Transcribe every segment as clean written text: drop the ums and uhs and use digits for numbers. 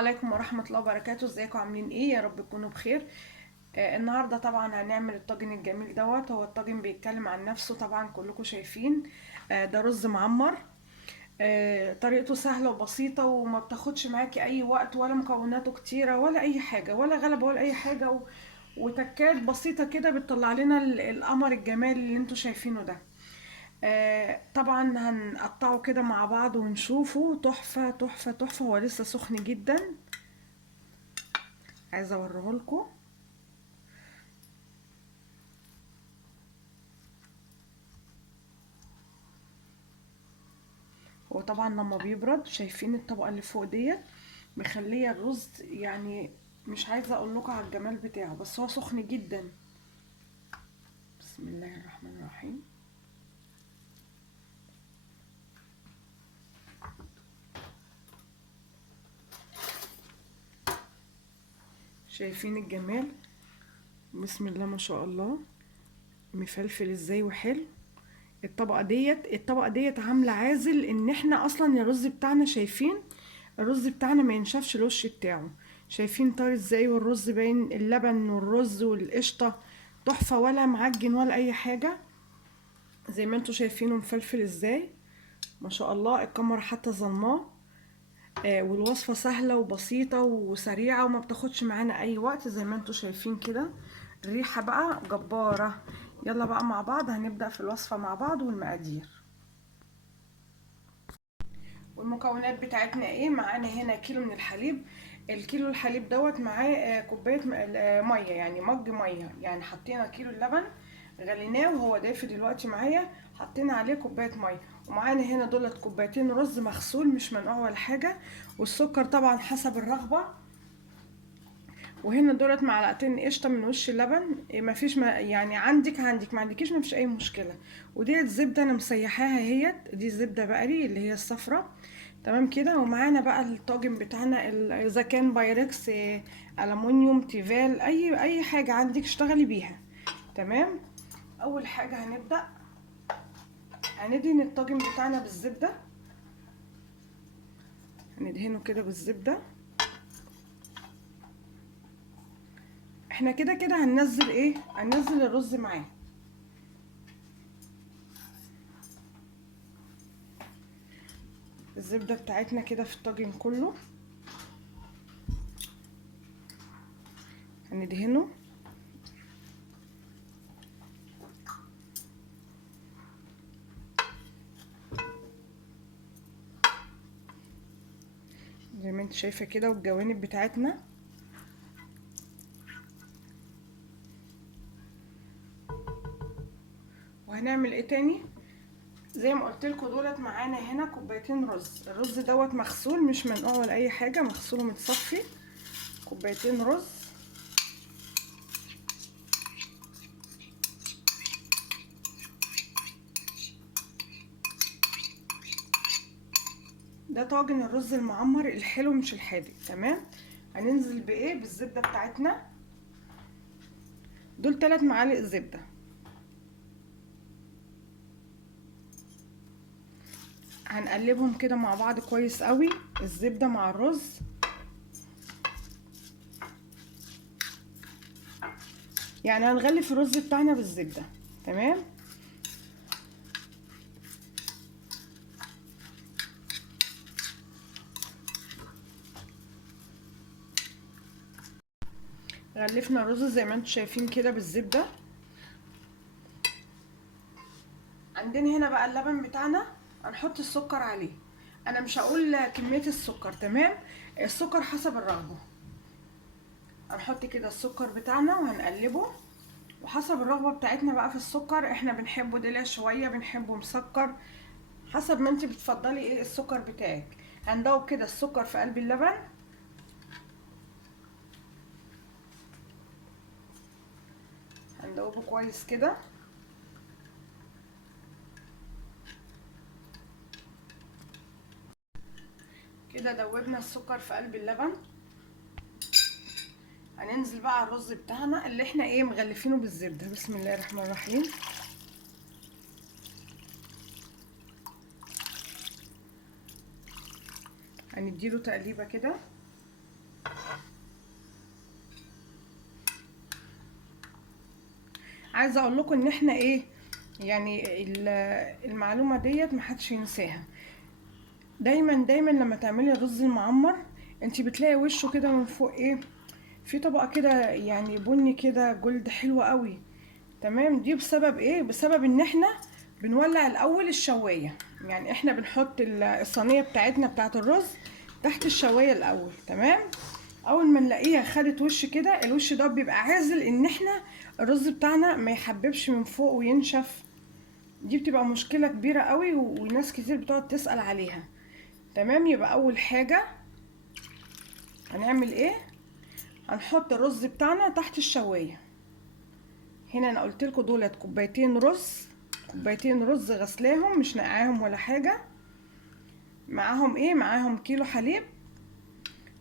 عليكم ورحمة الله وبركاته. ازيكم عاملين ايه؟ يا رب تكونوا بخير. النهاردة طبعا هنعمل الطاجن الجميل دوت. هو الطاجن بيتكلم عن نفسه طبعا، كلكم شايفين. ده رز معمر. طريقته سهلة وبسيطة وما بتاخدش معاكي اي وقت، ولا مكوناته كتيرة ولا اي حاجة ولا غلبة ولا اي حاجة وتكات بسيطة كده بتطلع لنا القمر الجمال اللي انتوا شايفينه ده. طبعا هنقطعه كده مع بعض ونشوفه تحفة تحفة تحفة. هو لسه سخن جدا، عايزة اوريه لكم. وطبعا لما بيبرد شايفين الطبقة اللي فوق ديت مخليه الرز يعني مش عايزة اقول لكم على الجمال بتاعه، بس هو سخن جدا. بسم الله الرحمن الرحيم. شايفين الجمال؟ بسم الله ما شاء الله. مفلفل ازاي وحلو. الطبقة ديت عاملة عازل ان احنا اصلا الرز بتاعنا، شايفين الرز بتاعنا ما ينشفش الوش بتاعه. شايفين طار ازاي، والرز باين اللبن والرز والقشطة تحفة، ولا معجن ولا اي حاجة. زي ما انتوا شايفينه مفلفل ازاي، ما شاء الله. الكاميرا حتى ظلماه. والوصفة سهلة وبسيطة وسريعة وما بتاخدش معانا اي وقت زي ما انتوا شايفين كده. الريحة بقى جبارة. يلا بقى مع بعض هنبدأ في الوصفة مع بعض والمقادير. والمكونات بتاعتنا ايه؟ معانا هنا كيلو من الحليب. الكيلو الحليب دوت معاه كوبايه ميه، يعني مج ميه. يعني حطينا كيلو اللبن غليناه وهو دافي دلوقتي معايا، حطينا عليه كوبايه ميه. ومعانا هنا دولت كوبايتين رز مغسول مش منقوع ولا حاجه. والسكر طبعا حسب الرغبه. وهنا دولت معلقتين قشطه من وش اللبن. مفيش يعني عندك ما عندكيش مفيش اي مشكله. وديت زبده انا مسيحاها اهيت، دي زبده بقري اللي هي الصفرة. تمام كده. ومعانا بقى الطاجن بتاعنا اذا كان بايركس، الومنيوم، تيفال، اي حاجه عندك اشتغلي بيها. تمام. اول حاجه هندهن الطاجن بتاعنا بالزبده. هندهنه كده بالزبده. احنا كده كده هننزل ايه؟ هننزل الرز معاه. الزبده بتاعتنا كده في الطاجن كله هندهنه. زي ما انت شايفه كده، والجوانب بتاعتنا. وهنعمل ايه تاني؟ زي ما قلت لكم دولت معانا هنا كوبايتين رز. الرز دوت مغسول مش منقوع ولا اي حاجه، مغسول ومتصفي. كوبايتين رز. ده طاجن الرز المعمر الحلو مش الحادق. تمام. هننزل بايه؟ بالزبده بتاعتنا. دول 3 معالق زبده. هنقلبهم كده مع بعض كويس قوي، الزبده مع الرز. يعني هنغلف الرز بتاعنا بالزبده. تمام. غلفنا الرز زي ما انتم شايفين كده بالزبده. عندنا هنا بقى اللبن بتاعنا، هنحط السكر عليه. انا مش هقول كميه السكر، تمام؟ السكر حسب الرغبه. هنحط كده السكر بتاعنا وهنقلبه. وحسب الرغبه بتاعتنا بقى في السكر، احنا بنحبه دلع شويه، بنحبه مسكر، حسب ما انت بتفضلي ايه السكر بتاعك. هندوب كده السكر في قلب اللبن. هندوبه كويس كده. كده دوبنا السكر في قلب اللبن. هننزل بقى على الرز بتاعنا اللي احنا ايه مغلفينه بالزبده. بسم الله الرحمن الرحيم. هنديله تقليبه كده. عايزه اقول لكم ان احنا ايه، يعني المعلومه ديت محدش ينساها. دايما دايما لما تعملي الرز المعمر انتي بتلاقي وشه كده من فوق ايه، في طبقه كده يعني بني كده جلد حلوه قوي. تمام، دي بسبب ايه؟ بسبب ان احنا بنولع الاول الشوايه. يعني احنا بنحط الصينيه بتاعتنا بتاعت الرز تحت الشوايه الاول. تمام، اول ما نلاقيها خدت وش كده، الوش ده بيبقى عازل ان احنا الرز بتاعنا ما يحببش من فوق وينشف. دي بتبقى مشكله كبيره قوي وناس كتير بتقعد تسأل عليها. تمام، يبقى اول حاجه هنعمل ايه؟ هنحط الرز بتاعنا تحت الشوايه. هنا انا قلت لكم دولت كوبايتين رز، كوبايتين رز غسلاهم مش نقعاهم ولا حاجه. معاهم ايه؟ معاهم كيلو حليب،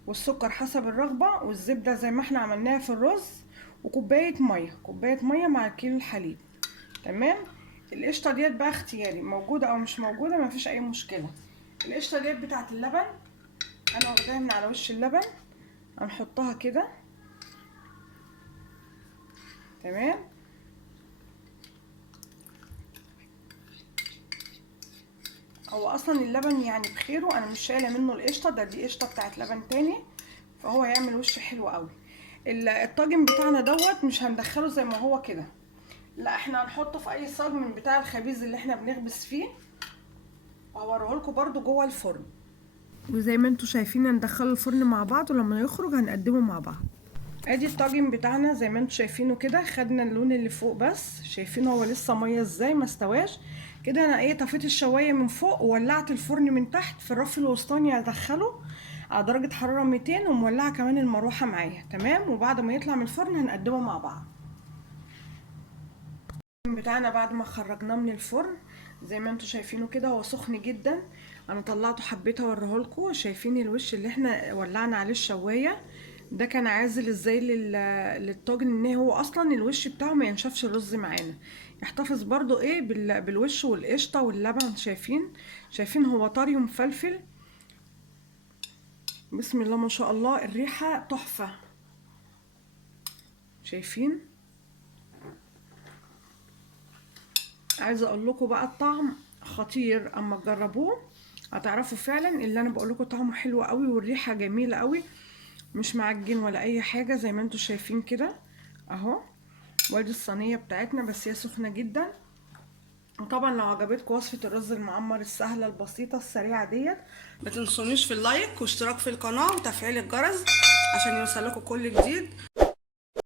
والسكر حسب الرغبه، والزبده زي ما احنا عملناها في الرز، وكوبايه ميه، كوبايه ميه مع كيلو الحليب. تمام. القشطه ديت بقى اختياري، موجوده او مش موجوده مفيش اي مشكله. القشطه ديت بتاعت اللبن، انا واخداها من على وش اللبن، هنحطها كده. تمام. هو اصلا اللبن يعني بخيره، انا مش شايله منه القشطه، دي قشطه بتاعت لبن تاني، فهو هيعمل وش حلو قوي. الطاجن بتاعنا دوت مش هندخله زي ما هو كده، لا احنا هنحطه في اي صاج من بتاع الخبيز اللي احنا بنخبز فيه، وهوريه لكم برده جوه الفرن. وزي ما انتوا شايفين هندخله الفرن مع بعض، ولما يخرج هنقدمه مع بعض. ادي الطاجن بتاعنا زي ما انتوا شايفينه كده، خدنا اللون اللي فوق بس، شايفين هو لسه ميه ازاي ما استواش كده. انا ايه، طفيت الشوايه من فوق وولعت الفرن من تحت في الرف الوسطاني، هدخله على درجه حراره 200، ومولعه كمان المروحه معايا. تمام، وبعد ما يطلع من الفرن هنقدمه مع بعض. بتاعنا بعد ما خرجناه من الفرن زي ما انتوا شايفينه كده، هو سخن جدا. انا طلعته حبيت اوريهولكوا. شايفين الوش اللي احنا ولعنا عليه الشوايه ده كان عازل ازاي للطاجن، ان هو اصلا الوش بتاعه ما ينشفش الرز معانا، يحتفظ برضو ايه بالوش والقشطه واللبن. شايفين هو طري ومفلفل، بسم الله ما شاء الله، الريحه تحفه. شايفين؟ عايزه اقول لكم بقى الطعم خطير، اما تجربوه هتعرفوا فعلا اللي انا بقول لكم طعمه حلو قوي، والريحه جميله قوي، مش معجن ولا اي حاجه زي ما انتوا شايفين كده اهو. وادي الصينيه بتاعتنا بس هي سخنه جدا. وطبعا لو عجبتكم وصفه الرز المعمر السهله البسيطه السريعه ديت، ما تنسونيش في اللايك واشتراك في القناه وتفعيل الجرس عشان يوصلكوا كل جديد.